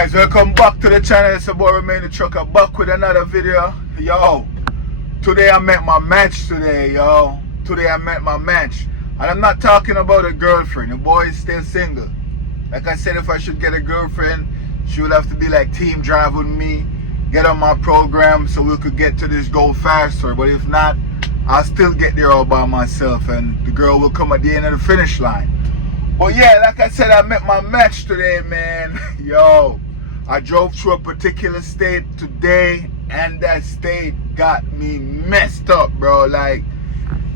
Guys, welcome back to the channel. It's your boy Remain the Trucker, back with another video. Yo, today I met my match today, yo. Today I met my match. And I'm not talking about a girlfriend. The boy is still single. Like I said, if I should get a girlfriend, she would have to be like team drive with me, get on my program so we could get to this goal faster. But if not, I'll still get there all by myself and the girl will come at the end of the finish line. But yeah, like I said, I met my match today, man. Yo, I drove through a particular state today and that state got me messed up, bro. Like,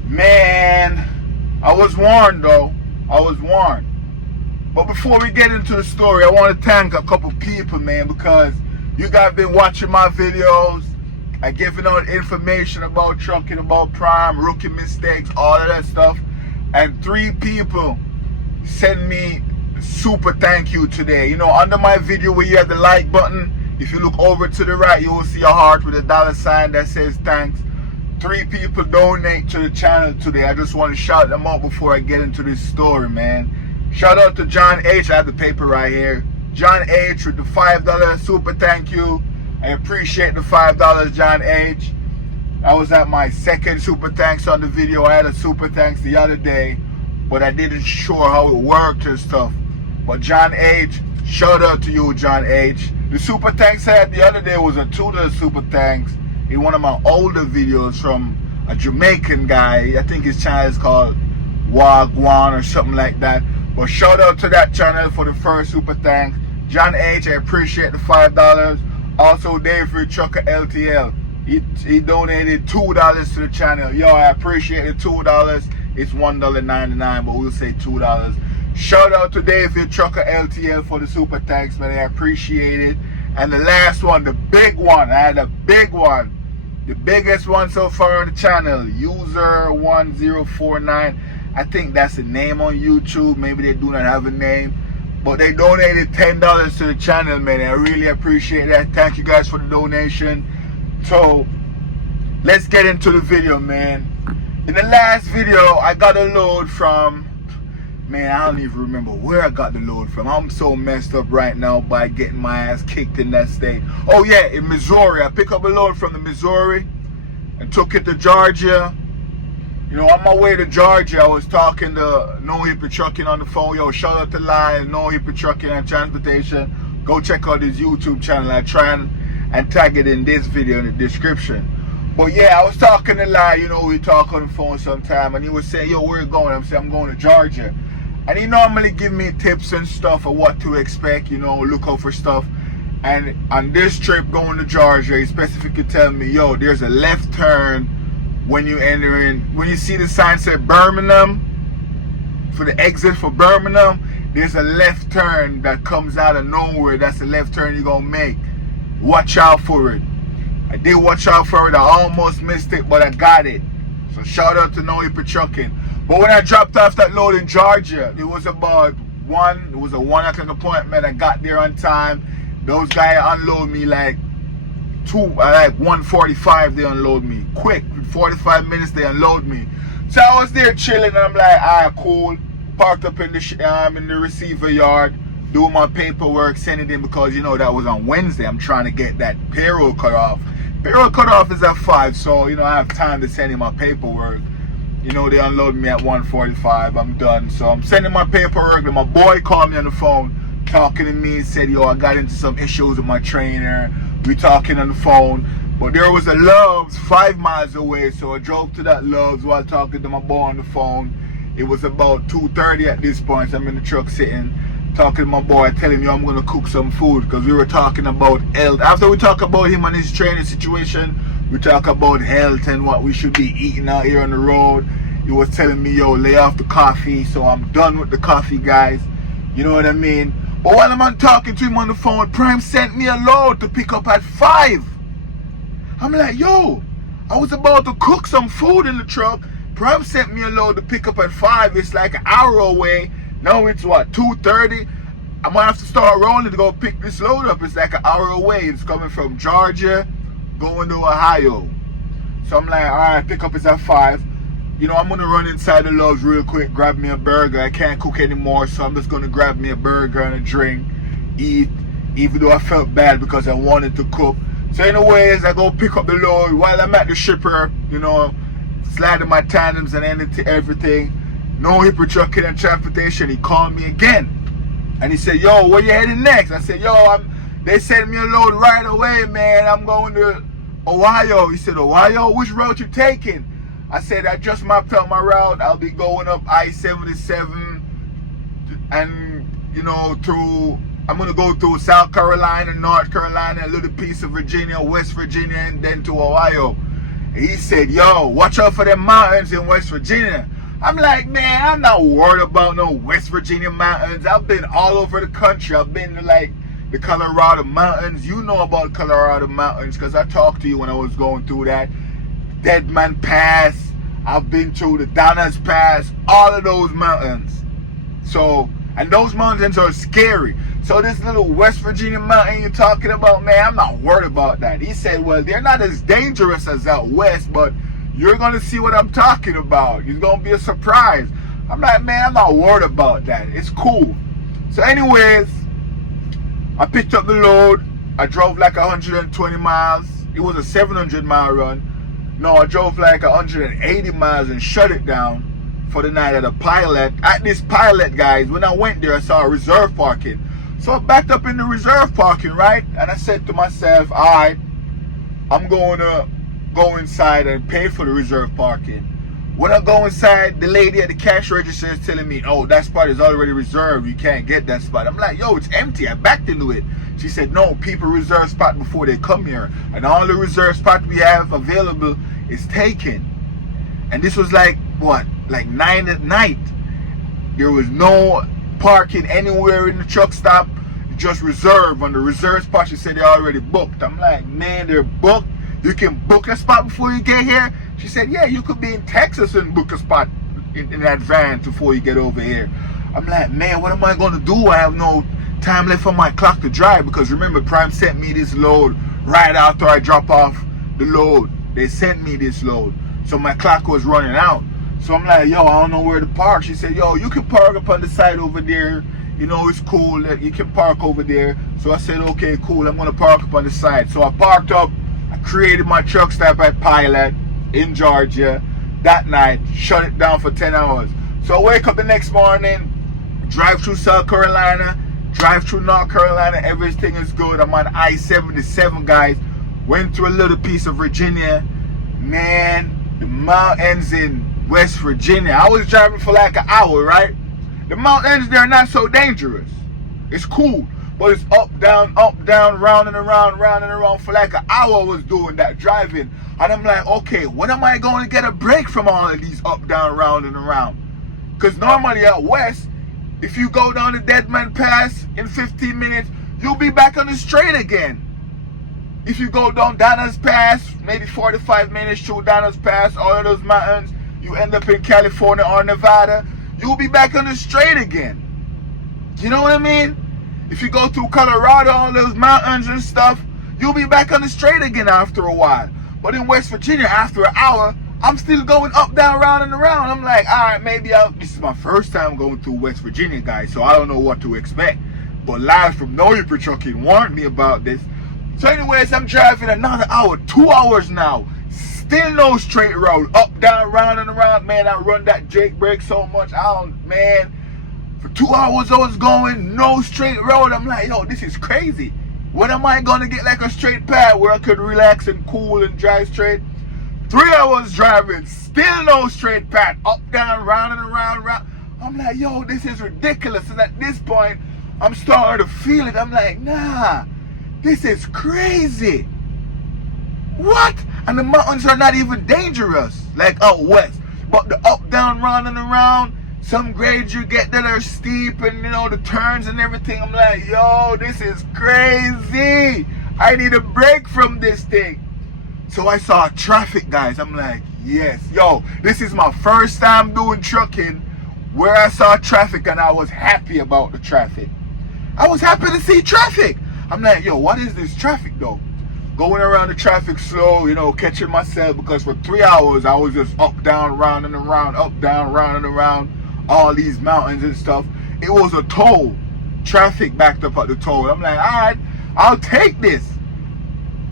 man, I was warned though. I was warned. But before we get into the story, I want to thank a couple people, man, because you guys been watching my videos. I giving out information about trucking, about prime, rookie mistakes, all of that stuff. And 3 people send me super thank you today. You know, under my video where you have the like button, if you look over to the right, you will see a heart with a $sign that says thanks. 3 people donate to the channel today. I just want to shout them out before I get into this story, man. Shout out to John H. I have the paper right here. John H. with the $5 super thank you. I appreciate the $5, John H. I was at my second super thanks on the video. I had a super thanks the other day, but I didn't show how it worked and stuff. But John H., shout out to you, John H. The super thanks I had the other day was a $2 super thanks in one of my older videos from a Jamaican guy. I think his channel is called Wagwan or something like that. But shout out to that channel for the first super thanks. John H., I appreciate the $5. Also, David Trucker LTL. He donated $2 to the channel. Yo, I appreciate the $2. It's $1.99, but we'll say $2. Shout out to David Trucker LTL for the super thanks, man. I appreciate it. And the last one, the big one. I had a big one. The biggest one so far on the channel. User 1049. I think that's the name on YouTube. Maybe they do not have a name. But they donated $10 to the channel, man. I really appreciate that. Thank you guys for the donation. So, let's get into the video, man. In the last video, I got a load from, man, I don't even remember where I got the load from. I'm so messed up right now by getting my ass kicked in that state. Oh yeah, in Missouri. I picked up a load from the Missouri and took it to Georgia. You know, on my way to Georgia, I was talking to No Hippie Trucking on the phone. Yo, shout out to Lion, No Hippie Trucking and Transportation. Go check out his YouTube channel. I try and tag it in this video in the description. But yeah, I was talking to Lai, you know, we talk on the phone sometime, and he was saying, yo, where you going? I'm saying, I'm going to Georgia. And he normally give me tips and stuff of what to expect, you know, look out for stuff. And on this trip going to Georgia, he specifically tell me, yo, there's a left turn when you enter in, when you see the sign said Birmingham, for the exit for Birmingham, there's a left turn that comes out of nowhere. That's the left turn you're going to make. Watch out for it. I did watch out for it. I almost missed it, but I got it. So shout out to No Hippie Trucking. But when I dropped off that load in Georgia, it was about 1. It was a 1 o'clock appointment. I got there on time. Those guys unload me like 1:45. They unload me quick. 45 minutes they unload me. So I was there chilling, and I'm like, alright, cool. Parked up in the receiver yard, doing my paperwork, sending it in because you know that was on Wednesday. I'm trying to get that payroll cut off. Payroll cut off is at 5, so you know I have time to send in my paperwork. You know they unload me at 1:45. I'm done, so I'm sending my paperwork. And my boy called me on the phone, talking to me, and said, yo, I got into some issues with my trainer. We talking on the phone, but there was a Love's 5 miles away, so I drove to that Love's while talking to my boy on the phone. It was about 2:30 at this point. So I'm in the truck sitting, talking to my boy, telling me I'm going to cook some food because we were talking about health. After we talk about him and his training situation, we talk about health and what we should be eating out here on the road. He was telling me, yo, lay off the coffee. So I'm done with the coffee, guys. You know what I mean? But while I'm talking to him on the phone, Prime sent me a load to pick up at 5. I'm like, yo, I was about to cook some food in the truck. Prime sent me a load to pick up at 5. It's like an hour away. Now it's what, 2:30? I'm gonna have to start rolling to go pick this load up. It's like an hour away. It's coming from Georgia, going to Ohio. So I'm like, alright, pick up is at 5. You know, I'm gonna run inside the Love's real quick, grab me a burger. I can't cook anymore, so I'm just gonna grab me a burger and a drink, eat, even though I felt bad because I wanted to cook. So anyways, I go pick up the load while I'm at the shipper, you know, sliding my tandems and everything. No Hipper Trucking and Transportation. He called me again. And he said, yo, where you heading next? I said, yo, they sent me a load right away, man. I'm going to Ohio. He said, Ohio? Which route you taking? I said, I just mapped out my route. I'll be going up I-77 and, you know, I'm going to go through South Carolina, North Carolina, a little piece of Virginia, West Virginia, and then to Ohio. And he said, yo, watch out for them mountains in West Virginia. I'm like, man, I'm not worried about no West Virginia mountains. I've been all over the country. I've been to like the Colorado mountains. You know about Colorado mountains because I talked to you when I was going through that. Dead Man Pass. I've been to the Donner's Pass. All of those mountains. So, and those mountains are scary. So this little West Virginia mountain you're talking about, man, I'm not worried about that. He said, well, they're not as dangerous as out west, but you're going to see what I'm talking about. It's going to be a surprise. I'm like, man, I'm not worried about that. It's cool. So anyways, I picked up the load. I drove like 120 miles. It was a 700-mile run. No, I drove like 180 miles and shut it down for the night at a Pilot. At this Pilot, guys, when I went there, I saw a reserve parking. So I backed up in the reserve parking, right? And I said to myself, all right, I'm going to go inside and pay for the reserve parking. When I go inside, the lady at the cash register is telling me, oh, that spot is already reserved. You can't get that spot. I'm like, yo, it's empty. I backed into it. She said, no, people reserve spot before they come here. And all the reserve spot we have available is taken. And this was like, what, like 9 at night. There was no parking anywhere in the truck stop. Just reserved. On the reserve spot, she said they already booked. I'm like, man, they're booked. You can book a spot before you get here? She said, yeah, you could be in Texas and book a spot in advance before you get over here. I'm like, man, what am I going to do? I have no time left on my clock to drive because remember, Prime sent me this load right after I drop off the load. They sent me this load. So my clock was running out. So I'm like, yo, I don't know where to park. She said, yo, you can park up on the side over there. You know, it's cool. You can park over there. So I said, okay, cool. I'm going to park up on the side. So I parked up. I created my truck stop at Pilot in Georgia that night. Shut it down for 10 hours. So I wake up the next morning, drive through South Carolina, drive through North Carolina. Everything is good. I'm on I-77, guys. Went through a little piece of Virginia. Man, the mountains in West Virginia. I was driving for like an hour, right? The mountains, they're not so dangerous. It's cool. But it's up, down, round and around for like an hour. I was doing that driving. And I'm like, okay, when am I going to get a break from all of these up, down, round and around? Because normally out west, if you go down the Dead Man Pass in 15 minutes, you'll be back on the straight again. If you go down Donner's Pass, maybe 45 minutes through Donner's Pass, all of those mountains, you end up in California or Nevada, you'll be back on the straight again. You know what I mean? If you go through Colorado, all those mountains and stuff, you'll be back on the straight again after a while. But in West Virginia, after an hour, I'm still going up, down, round and around. I'm like, all right, maybe this is my first time going through West Virginia, guys, so I don't know what to expect. But Live from No Hipper Trucking warned me about this. So anyways, I'm driving another hour, 2 hours now. Still no straight road, up, down, round and around. Man, I run that Jake brake so much. Man, for 2 hours I was going, no straight road. I'm like, yo, this is crazy. When am I going to get like a straight path where I could relax and cool and drive straight? 3 hours driving, still no straight path, up, down, round and around. I'm like, yo, this is ridiculous. And at this point, I'm starting to feel it. I'm like, nah, this is crazy. What? And the mountains are not even dangerous, like out west. But the up, down, round and around, some grades you get that are steep and, you know, the turns and everything. I'm like, yo, this is crazy. I need a break from this thing. So I saw traffic, guys. I'm like, yes. Yo, this is my first time doing trucking where I saw traffic and I was happy about the traffic. I was happy to see traffic. I'm like, yo, what is this traffic though? Going around the traffic slow, you know, catching myself because for 3 hours I was just up, down, round and around, up, down, round and around all these mountains and stuff. It was a toll. Traffic backed up at the toll. I'm like, all right, I'll take this.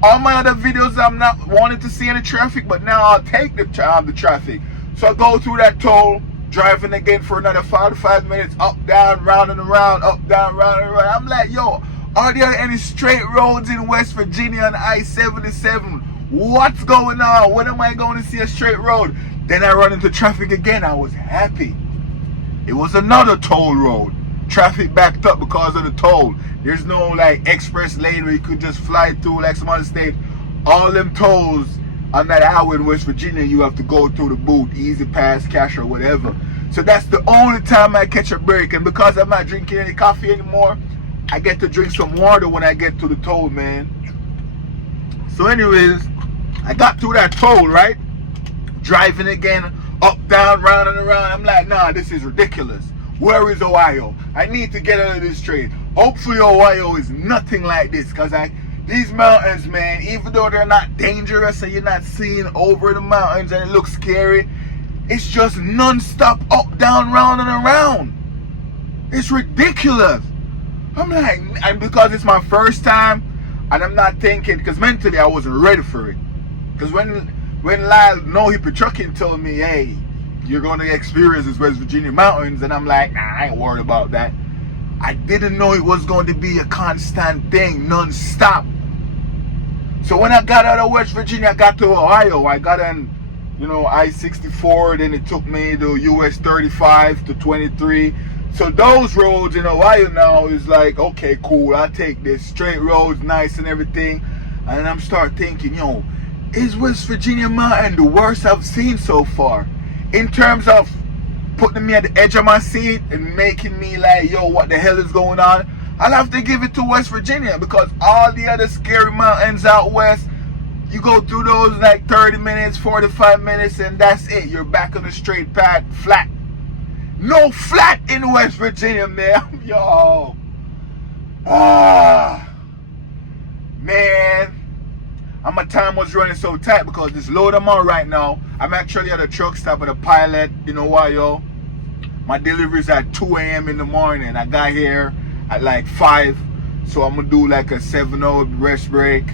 All my other videos, I'm not wanting to see any traffic, but now I'll take the traffic. So I go through that toll, driving again for another 5 minutes, up, down, round and around, up, down, round and around. I'm like, yo, are there any straight roads in West Virginia on I-77? What's going on? When am I going to see a straight road? Then I run into traffic again. I was happy. It was another toll road. Traffic backed up because of the toll. There's no like express lane where you could just fly through like some other state. All them tolls on that highway in West Virginia, you have to go through the booth, easy pass, cash, or whatever. So that's the only time I catch a break. And because I'm not drinking any coffee anymore, I get to drink some water when I get to the toll, man. So anyways, I got through that toll, right? Driving again, up, down, round and around. I'm like, nah, this is ridiculous. Where is Ohio? I need to get out of this trade. Hopefully Ohio is nothing like this, because these mountains, man, even though they're not dangerous and you're not seeing over the mountains and it looks scary, it's just non-stop up, down, round and around. It's ridiculous. I'm like, and because it's my first time, and I'm not thinking, because mentally I wasn't ready for it. Because when Lyle No Hippie Trucking told me, hey, you're going to experience this West Virginia mountains, and I'm like, nah, I ain't worried about that. I didn't know it was going to be a constant thing, non-stop. So when I got out of West Virginia, I got to Ohio. I got on, I-64, then it took me to US 35 to 23. So those roads in Ohio now is like, okay, cool, I'll take this. Straight roads, nice and everything. And then I'm start thinking, is West Virginia mountain the worst I've seen so far? In terms of putting me at the edge of my seat and making me like, yo, what the hell is going on? I'll have to give it to West Virginia, because all the other scary mountains out west, you go through those like 30 minutes, 45 minutes, and that's it. You're back on the straight path, flat. No flat in West Virginia, man. Yo. Man. And my time was running so tight because this load I'm on right now, I'm actually at a truck stop at a Pilot in Ohio. My delivery's at 2 a.m. in the morning. I got here at like 5. So I'm going to do like a 7-hour rest break.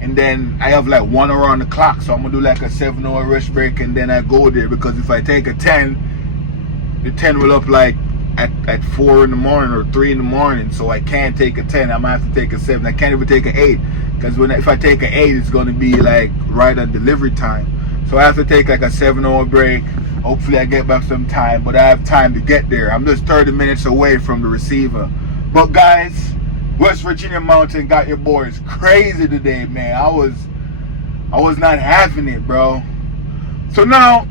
And then I have like 1 hour on the clock. So I'm going to do like a 7-hour rest break. And then I go there, because if I take a 10, the 10 will up like at 4 in the morning or 3 in the morning. So I can't take a 10. I might have to take a 7. I can't even take an 8. Because if I take an 8, it's going to be like right at delivery time. So I have to take like a 7-hour break. Hopefully I get back some time, but I have time to get there. I'm just 30 minutes away from the receiver. But guys, West Virginia mountain got your boys crazy today, man. I was not having it, bro. So now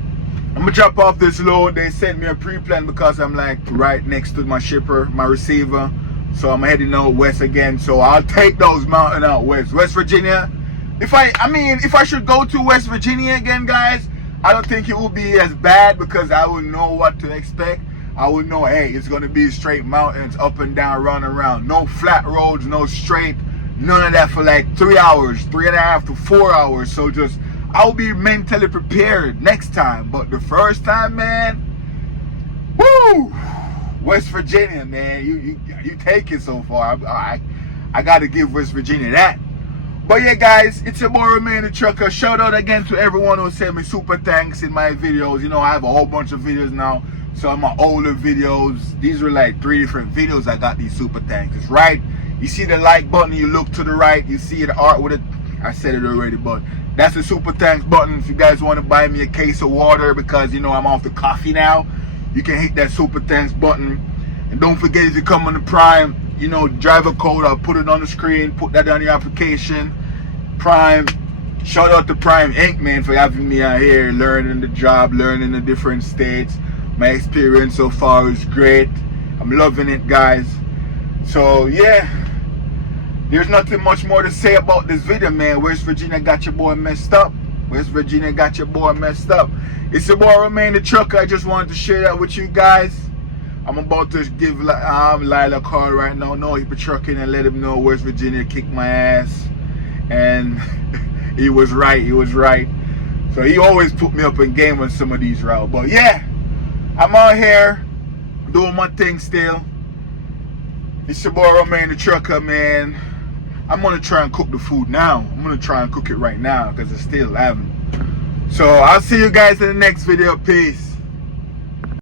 I'm gonna drop off this load. They sent me a pre-plan because I'm like right next to my shipper, my receiver. So I'm heading out west again. So I'll take those mountains out west. West Virginia. If I should go to West Virginia again, guys, I don't think it will be as bad, because I will know what to expect. I will know, hey, it's gonna be straight mountains, up and down, run around. No flat roads, no straight, none of that for like 3 hours, 3.5 to 4 hours. So just, I'll be mentally prepared next time. But the first time, man, woo! West Virginia, man, you take it so far. I gotta give West Virginia that. But yeah, guys, it's your boy Remain the Trucker. Shout out again to everyone who sent me super thanks in my videos. I have a whole bunch of videos now. So my older videos, these are like 3 different videos I got these super thanks. It's right. You see the like button, you look to the right, you see the art with it. I said it already, but that's the super thanks button. If you guys want to buy me a case of water, because I'm off the coffee now, you can hit that super thanks button. And don't forget, if you come on the Prime, driver code, I'll put it on the screen, put that on your application. Prime, shout out to Prime Inc., man, for having me out here learning the job, learning the different states. My experience so far is great. I'm loving it, guys. So yeah, there's nothing much more to say about this video, man. West Virginia got your boy messed up. West Virginia got your boy messed up. It's your boy Remain the Trucker. I just wanted to share that with you guys. I'm about to give Lyle a call right now. No Hippie Trucking, and let him know West Virginia kicked my ass. And he was right. So he always put me up in game on some of these routes. But yeah, I'm out here doing my thing still. It's your boy Remain the Trucker, man. I'm gonna try and cook the food now. I'm gonna try and cook it right now because it's still 11. So I'll see you guys in the next video. Peace.